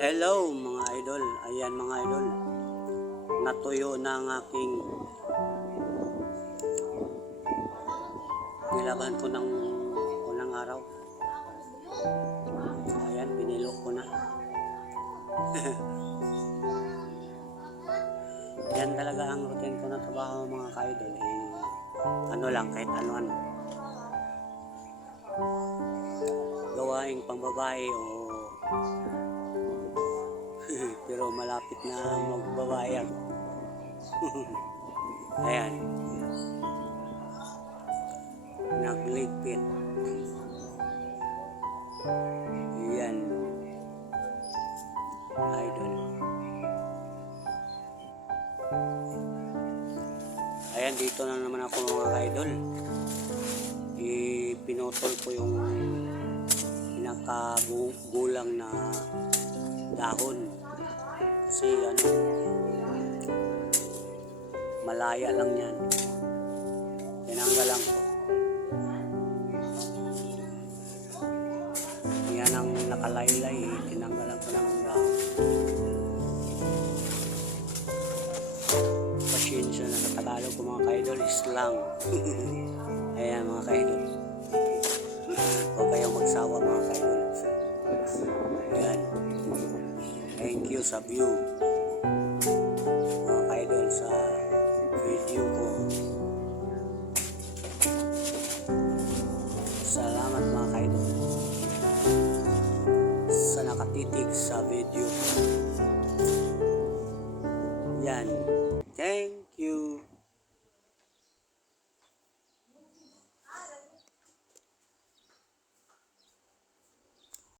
Hello mga idol, ayan mga idol, natuyo na ang aking nilaban ko ng unang araw. Ayan, pinilo ko na. Yan talaga ang routine ko na trabaho mga ka-idol, ano lang, kahit ano-ano gawaing pangbabae o pero malapit na magbabae ako. Ayan, nagligpit. Ayan idol. Ayan, dito na naman ako mga idol. Pinutol ko yung pinakagulang na dahon kasi malaya lang yan, tinanggalan ko. Yan ang nakalaylay, tinanggalan ko ng dahon. Pasensya na sa Tagalog ko mga kaidol, islang. Ayan mga kaidol, huwag kayong magsawa mga kaidol. Ayan, thank you sa view mga kaidol sa video ko. Salamat mga kaidol sa nakatitig sa video. Yan, thank you.